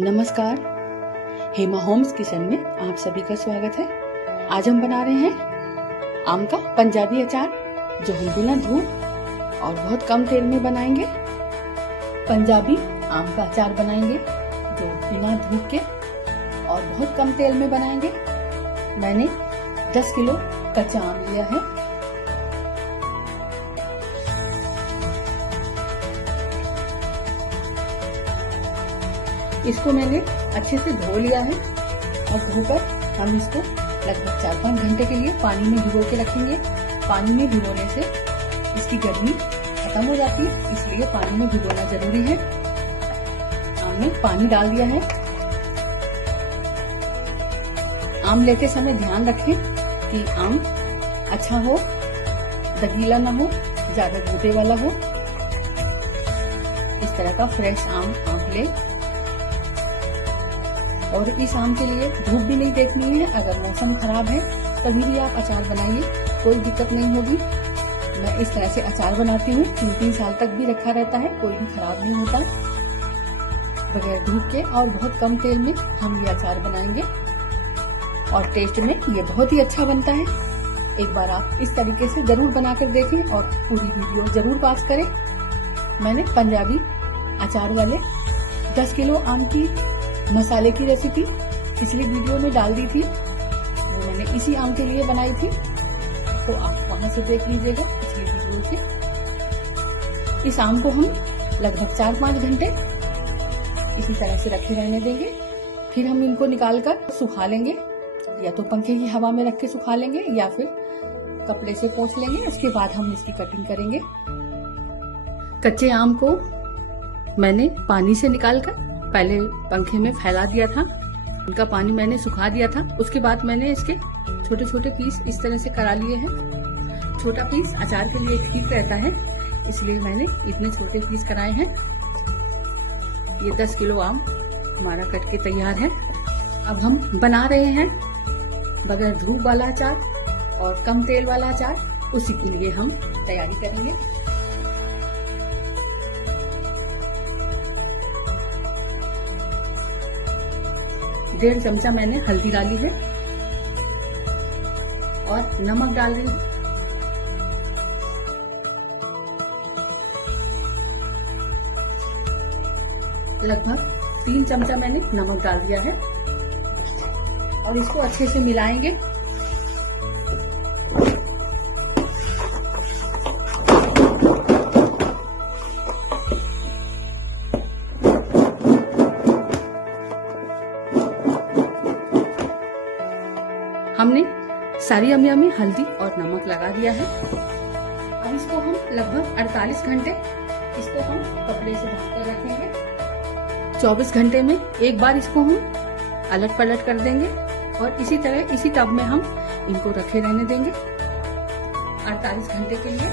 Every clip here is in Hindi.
नमस्कार, हेमा होम्स किचन में आप सभी का स्वागत है। आज हम बना रहे हैं आम का पंजाबी अचार, जो हम बिना धूप और बहुत कम तेल में बनाएंगे। पंजाबी आम का अचार बनाएंगे जो बिना धूप के और बहुत कम तेल में बनाएंगे। मैंने 10 किलो कच्चा आम लिया है। इसको मैंने अच्छे से धो लिया है और धोकर हम इसको लगभग 4-5 घंटे के लिए पानी में भिगो के रखेंगे। पानी में भिगोने से इसकी गर्मी खत्म हो जाती है, इसलिए पानी में भिगोना जरूरी है। आम में पानी डाल दिया है। आम लेते समय ध्यान रखें कि आम अच्छा हो, दगीला ना हो, ज्यादा गूदे वाला हो। इस तरह का फ्रेश आम आप ले। और इस आम के लिए धूप भी नहीं देखनी है। अगर मौसम खराब है तभी भी आप अचार बनाइए, कोई दिक्कत नहीं होगी। मैं इस तरह से अचार बनाती हूँ, 3-3 साल तक भी रखा रहता है, कोई भी खराब नहीं होता। बगैर धूप के और बहुत कम तेल में हम ये अचार बनाएंगे और टेस्ट में ये बहुत ही अच्छा बनता है। एक बार आप इस तरीके से जरूर बनाकर देखें और पूरी वीडियो जरूर पास करें। मैंने पंजाबी अचार वाले 10 किलो आम की मसाले की रेसिपी पिछली वीडियो में डाल दी थी, वो मैंने इसी आम के लिए बनाई थी, तो आप वहां से देख लीजिएगा पिछली वीडियो से। इस आम को हम लगभग 4-5 घंटे इसी तरह से रखे रहने देंगे। फिर हम इनको निकालकर सुखा लेंगे, या तो पंखे की हवा में रख के सुखा लेंगे या फिर कपड़े से पोंछ लेंगे। उसके बाद हम इसकी कटिंग करेंगे। कच्चे आम को मैंने पानी से निकालकर पहले पंखे में फैला दिया था, उनका पानी मैंने सुखा दिया था। उसके बाद मैंने इसके छोटे छोटे पीस इस तरह से करा लिए हैं। छोटा पीस अचार के लिए ठीक रहता है, इसलिए मैंने इतने छोटे पीस कराए हैं। ये 10 किलो आम हमारा कट के तैयार है। अब हम बना रहे हैं बगैर धूप वाला अचार और कम तेल वाला अचार, उसी के लिए हम तैयारी करेंगे। डेढ़ चमचा मैंने हल्दी डाली है और नमक डाल रही हूँ। लगभग 3 चमचा मैंने नमक डाल दिया है और इसको अच्छे से मिलाएंगे। हमने सारी अमिया में हल्दी और नमक लगा दिया है। अब इसको हम लगभग 48 घंटे इसको हम कपड़े से ढक कर रखेंगे। 24 घंटे में एक बार इसको हम अलट पलट कर देंगे और इसी तरह इसी टब में हम इनको रखे रहने देंगे 48 घंटे के लिए।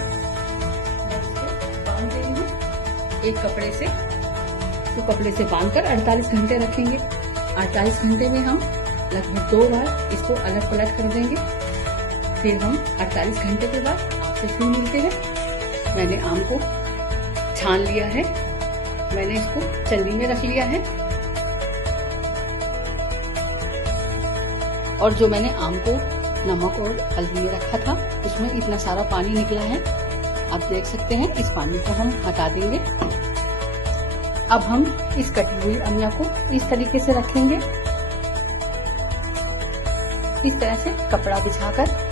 बांध देंगे एक कपड़े से, तो कपड़े से बांधकर 48 घंटे रखेंगे। 48 घंटे में हम लगभग 2 बार इसको अलट पलट कर देंगे। फिर हम 48 घंटे के बाद आपसे फिर मिलते हैं। मैंने आम को छान लिया है, मैंने इसको चन्नी में रख लिया है और जो मैंने आम को नमक और हल्दी में रखा था उसमें इतना सारा पानी निकला है, आप देख सकते हैं। इस पानी को हम हटा देंगे। अब हम इस कटी हुई अमिया को इस तरीके से रखेंगे, इस तरह से कपड़ा बिछाकर,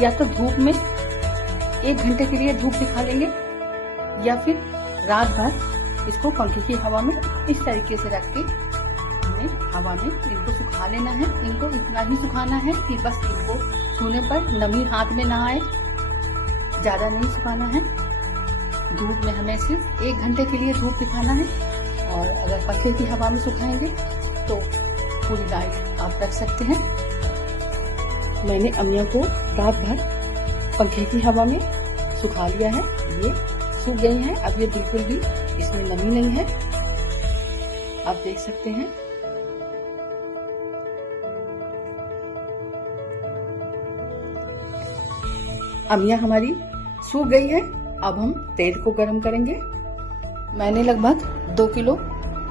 या तो धूप में 1 घंटे के लिए धूप दिखा लेंगे या फिर रात भर इसको पंखे की हवा में इस तरीके से रख के हमें हवा में इनको सुखा लेना है। इनको इतना ही सुखाना है कि बस इनको छूने पर नमी हाथ में ना आए, ज्यादा नहीं सुखाना है। धूप में हमें सिर्फ 1 घंटे के लिए धूप दिखाना है और अगर पंखे की हवा में सुखाएंगे तो पूरी नाइट आप रख सकते हैं। मैंने अमिया को रात भर पंखे की हवा में सुखा लिया है, ये सूख गई हैं। अब ये बिल्कुल भी इसमें नमी नहीं है, आप देख सकते हैं। अमिया हमारी सूख गई है। अब हम तेल को गरम करेंगे। मैंने लगभग 2 किलो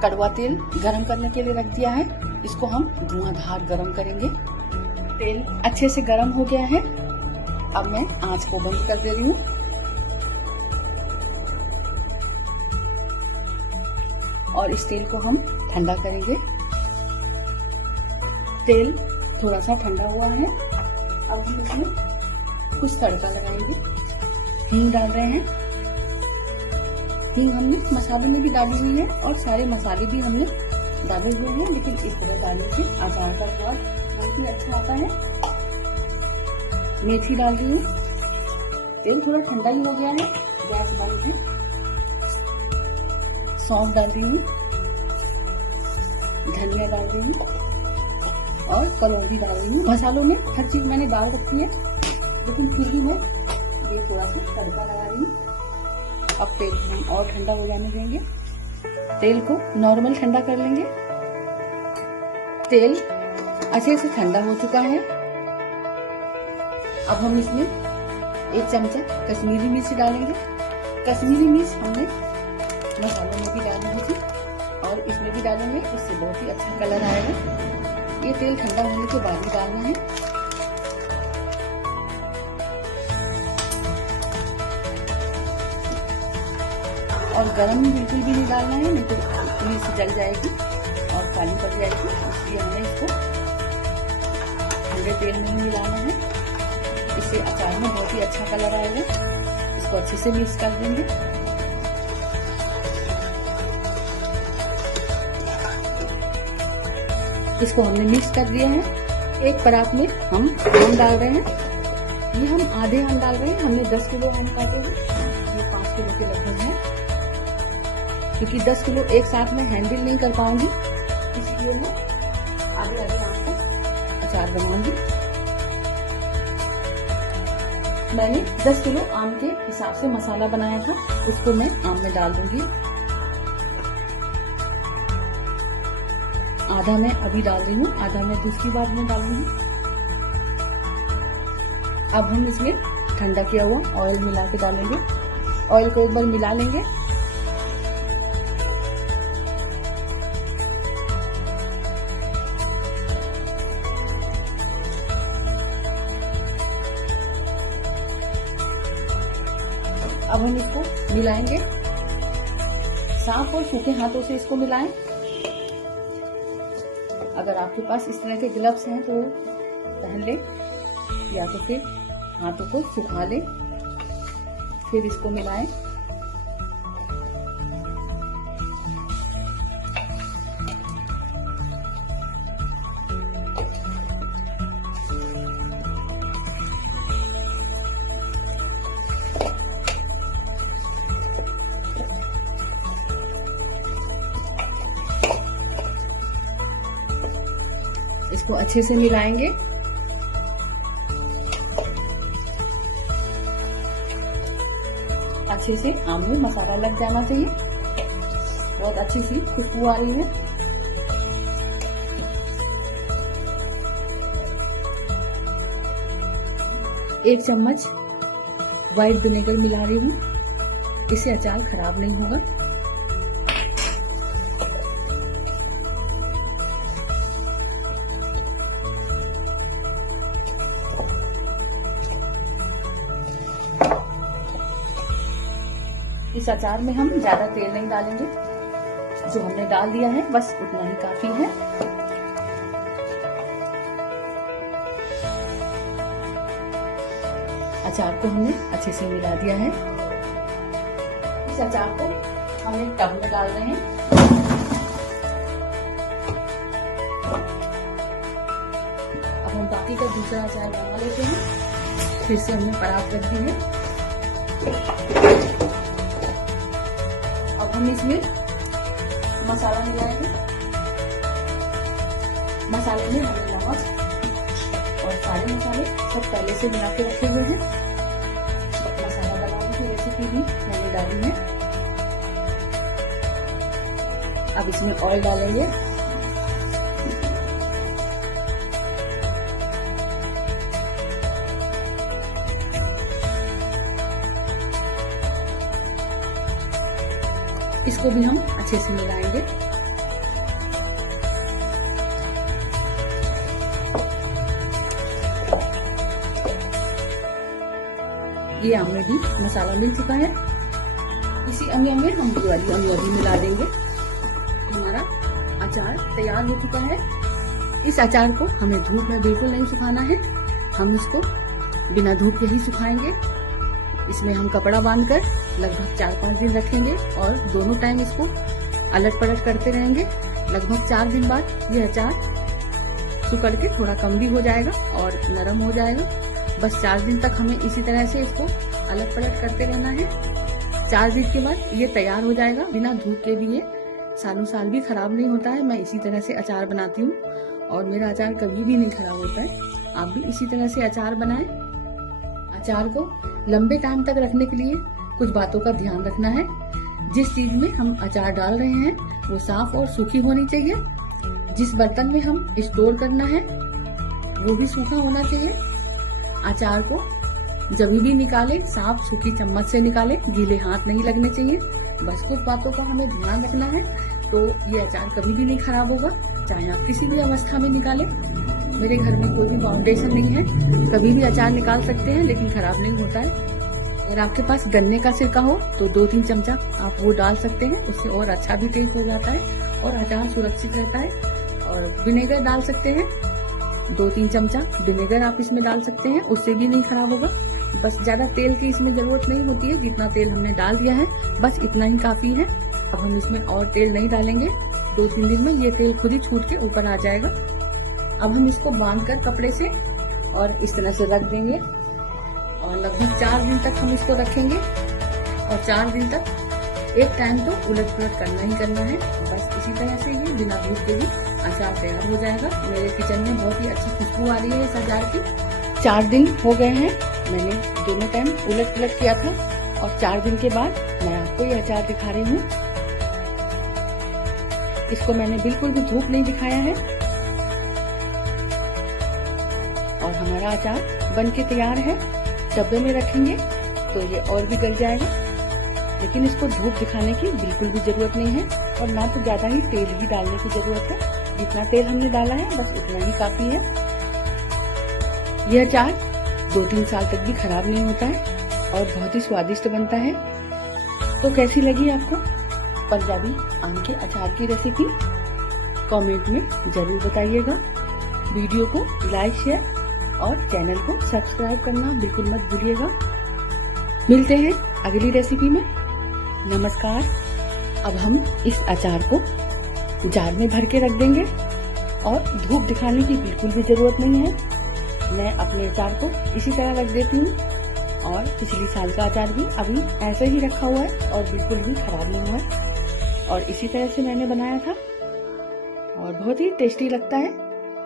कड़वा तेल गरम करने के लिए रख दिया है। इसको हम धुआंधार गरम करेंगे। तेल अच्छे से गरम हो गया है। अब मैं आंच को बंद कर दे रही हूँ। और इस तेल को हम ठंडा करेंगे। तेल थोड़ा सा ठंडा हुआ है। अब हम इसमें कुछ तड़का लगाएंगे। हींग डाल रहे हैं। हींग हमने मसाले में भी डाली हुई है और सारे मसाले भी हमने डाले हुए हैं, लेकिन इस तरह डालने से अचार का स्वाद बहुत ही अच्छा आता है। मेथी डाल रही हूँ। तेल थोड़ा ठंडा ही हो गया है, गैस बंद है। सौंफ डाल रही हूँ, धनिया डाल रही हूँ और कलौंजी डाल रही हूँ। मसालों में हर चीज मैंने डाल रखी है, लेकिन फिर भी मैं ये थोड़ा सा तड़का लगा रही हूँ। अब तेल हम और ठंडा हो जाने देंगे। तेल को नॉर्मल ठंडा कर लेंगे। तेल अच्छे से ठंडा हो चुका है। अब हम इसमें 1 चमचा कश्मीरी मिर्च डालेंगे। कश्मीरी मिर्च हमने मसालों में भी डाली हुई थी और इसमें भी डालेंगे, इससे बहुत ही अच्छा कलर आएगा। ये तेल ठंडा होने के बाद ही डालना है। और गरम बिल्कुल भी नहीं डालना है, नहीं तो मिर्च जल जाएगी और काली पड़ जाएगी। इसलिए हमें इसको ठंडे तेल में ही मिलाना है। इससे अचार में बहुत ही अच्छा कलर आएगा। इसको अच्छे से मिक्स कर देंगे। इसको हमने मिक्स कर दिया है। एक परात में हम आम डाल रहे हैं। ये हम आधे आम डाल रहे हैं। हमने 10 किलो आम काटे हैं, ये 5 किलो के लगभग है। क्योंकि 10 किलो एक साथ में हैंडल नहीं कर पाऊंगी, इसलिए मैं आधे आधे आम का अचार बनाऊंगी। मैंने 10 किलो आम के हिसाब से मसाला बनाया था, उसको मैं आम में डाल दूंगी। आधा मैं अभी डाल रही हूँ, आधा मैं दूसरी बार में डालूंगी। अब हम इसमें ठंडा किया हुआ ऑयल मिला के डालेंगे। ऑयल को एक बार मिला लेंगे। अब हम इसको मिलाएंगे। साफ और सूखे हाथों से इसको मिलाएं। अगर आपके पास इस तरह के ग्लव्स हैं तो पहन ले, या तो फिर हाथों को सुखा ले, फिर इसको मिलाएं। इसको अच्छे से मिलाएंगे। अच्छे से आम में मसाला लग जाना चाहिए। बहुत अच्छी सी खुशबू आ रही है। एक चम्मच व्हाइट विनेगर मिला रही हूँ, इससे अचार खराब नहीं होगा। इस अचार में हम ज्यादा तेल नहीं डालेंगे, जो हमने डाल दिया है बस उतना ही काफी है। अचार को हमने अच्छे से मिला दिया है। इस अचार को हम एक टब में डाल रहे हैं। अब हम बाकी का दूसरा अचार बना लेते हैं। फिर से हमने परात रख दी है। अब हम इसमें मसाला मिलाएंगे। मसाले में हमने नमक और सारे मसाले सब पहले से मिला के रखे हुए हैं। मसाला बनाने की रेसिपी भी मैंने डाली है। अब इसमें ऑयल डालेंगे। इसको भी हम अच्छे से मिलाएंगे। ये आम में भी मसाला मिल चुका है। इसी अमिया में हम ये वाली अमिया भी मिला देंगे। हमारा अचार तैयार हो चुका है। इस अचार को हमें धूप में बिल्कुल नहीं सुखाना है, हम इसको बिना धूप के ही सुखाएंगे। इसमें हम कपड़ा बांधकर लगभग 4-5 दिन रखेंगे और दोनों टाइम इसको अलट पलट करते रहेंगे। लगभग 4 दिन बाद ये अचार सुकड़ के थोड़ा कम भी हो जाएगा और नरम हो जाएगा। बस 4 दिन तक हमें इसी तरह से इसको अलट पलट करते रहना है। 4 दिन के बाद ये तैयार हो जाएगा। बिना धूप के भी ये सालों साल भी खराब नहीं होता है। मैं इसी तरह से अचार बनाती हूँ और मेरा अचार कभी भी नहीं खराब होता है। आप भी इसी तरह से अचार बनाएं। अचार को लंबे टाइम तक रखने के लिए कुछ बातों का ध्यान रखना है। जिस चीज में हम अचार डाल रहे हैं वो साफ और सूखी होनी चाहिए। जिस बर्तन में हम स्टोर करना है वो भी सूखा होना चाहिए। अचार को जब भी निकाले साफ सूखी चम्मच से निकाले, गीले हाथ नहीं लगने चाहिए। बस कुछ बातों का हमें ध्यान रखना है तो ये अचार कभी भी नहीं खराब होगा, चाहे आप किसी भी अवस्था में निकालें। मेरे घर में कोई भी फाउंडेशन नहीं है, कभी भी अचार निकाल सकते हैं लेकिन खराब नहीं होता है। अगर आपके पास गन्ने का सिरका हो तो 2-3 चमचा आप वो डाल सकते हैं, उससे और अच्छा भी टेस्ट हो जाता है और अचार सुरक्षित रहता है। और विनेगर डाल सकते हैं, 2-3 चमचा विनेगर आप इसमें डाल सकते हैं, उससे भी नहीं खराब होगा। बस ज्यादा तेल की इसमें जरूरत नहीं होती है, जितना तेल हमने डाल दिया है बस इतना ही काफी है। अब हम इसमें और तेल नहीं डालेंगे, 2-3 दिन में ये तेल खुद ही छूट के ऊपर आ जाएगा। अब हम इसको बांधकर कपड़े से और इस तरह से रख देंगे और लगभग 4 दिन तक हम इसको रखेंगे। और 4 दिन तक एक टाइम तो उलट पुलट करना ही करना है। बस इसी तरह से ये बिना धूप के भी अचार तैयार हो जाएगा। मेरे किचन में बहुत ही अच्छी खुशबू आ रही है इस अचार की। 4 दिन हो गए हैं, मैंने दोनों टाइम उलट पुलट किया था और 4 दिन के बाद मैं आपको ये अचार दिखा रही हूँ। इसको मैंने बिल्कुल भी धूप नहीं दिखाया है और हमारा अचार बन के तैयार है। डब्बे में रखेंगे तो ये और भी गल जाएगा, लेकिन इसको धूप दिखाने की बिल्कुल भी जरूरत नहीं है और ना तो ज्यादा ही तेल ही डालने की जरूरत है। जितना तेल हमने डाला है बस उतना ही काफी है। यह अचार 2-3 साल तक भी खराब नहीं होता है और बहुत ही स्वादिष्ट बनता है। तो कैसी लगी आपको पंजाबी आम के अचार की रेसिपी? कमेंट में जरूर बताइएगा। वीडियो को लाइक शेयर और चैनल को सब्सक्राइब करना बिल्कुल मत भूलिएगा। मिलते हैं अगली रेसिपी में। नमस्कार। अब हम इस अचार को जार में भर के रख देंगे और धूप दिखाने की बिल्कुल भी जरूरत नहीं है। मैं अपने अचार को इसी तरह रख देती हूँ और पिछली साल का अचार भी अभी ऐसे ही रखा हुआ है और बिल्कुल भी खराब नहीं हुआ है और इसी तरह से मैंने बनाया था और बहुत ही टेस्टी लगता है।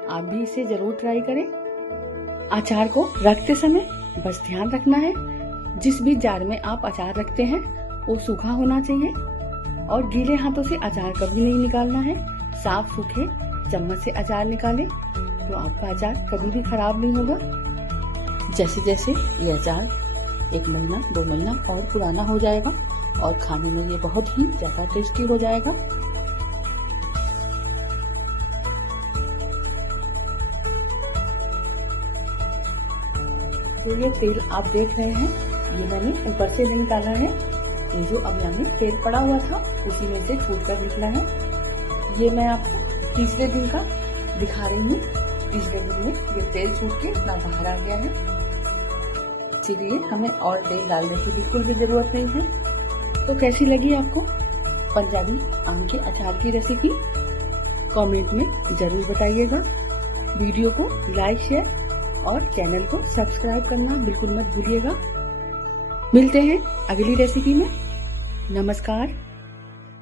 आप भी इसे जरूर ट्राई करें। अचार को रखते समय बस ध्यान रखना है, जिस भी जार में आप अचार रखते हैं वो सूखा होना चाहिए और गीले हाथों से अचार कभी नहीं निकालना है। साफ सूखे चम्मच से अचार निकालें तो आपका अचार कभी भी खराब नहीं होगा। जैसे जैसे ये अचार 1 महीना 2 महीना और पुराना हो जाएगा और खाने में ये बहुत ही ज्यादा टेस्टी हो जाएगा। तो ये तेल आप देख रहे हैं, ये मैंने ऊपर से नहीं डाला है। ये जो अमिया में तेल पड़ा हुआ था उसी में से छूट कर निकला है। ये मैं आपको तीसरे दिन का दिखा रही हूँ। तीसरे दिन में ये तेल छूट के इतना बाहर आ गया है, इसीलिए हमें और तेल डालने की बिल्कुल भी जरूरत नहीं है। तो कैसी लगी आपको पंजाबी आम के अचार की रेसिपी? कमेंट में जरूर बताइएगा। वीडियो को लाइक शेयर और चैनल को सब्सक्राइब करना बिल्कुल मत भूलिएगा। मिलते हैं अगली रेसिपी में। नमस्कार।